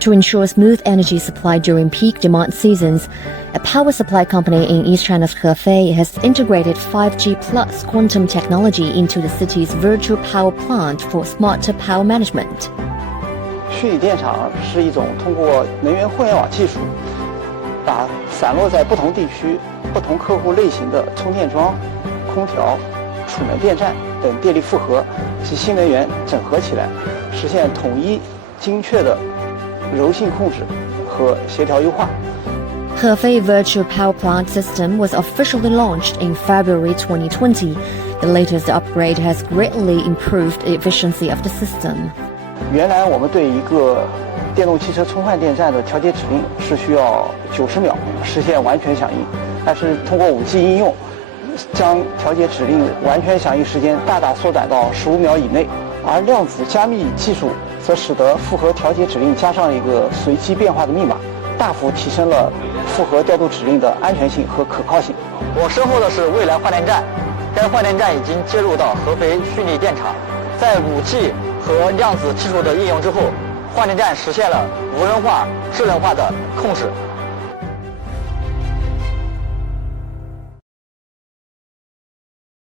To ensure smooth energy supply during peak demand seasons, a power supply company in East China's Hefei has integrated 5G plus quantum technology into the city's virtual power plant for smarter power management. 虚拟电厂是一种通过能源互联网技术，把散落在不同地区、不同客户类型的充电桩、空调、储能电站等电力负荷及新能源整合起来，实现统一、精确的柔性控制和协调优化。Hefei Virtual Power Plant System was officially launched in February 2020. The latest upgrade has greatly improved the efficiency of the system. 原来我们对一个电动汽车充换电站的调节指令是需要90秒实现完全响应，但是通过5G 应用，将调节指令完全响应时间大大缩短到15秒以内。而量子加密技术则使得复合调节指令加上一个随机变化的密码，大幅提升了复合调度指令的安全性和可靠性。我身后的是未来换电站，该换电站已经接入到合肥虚拟电厂。在5G 和量子技术的应用之后，换电站实现了无人化、智能化的控制，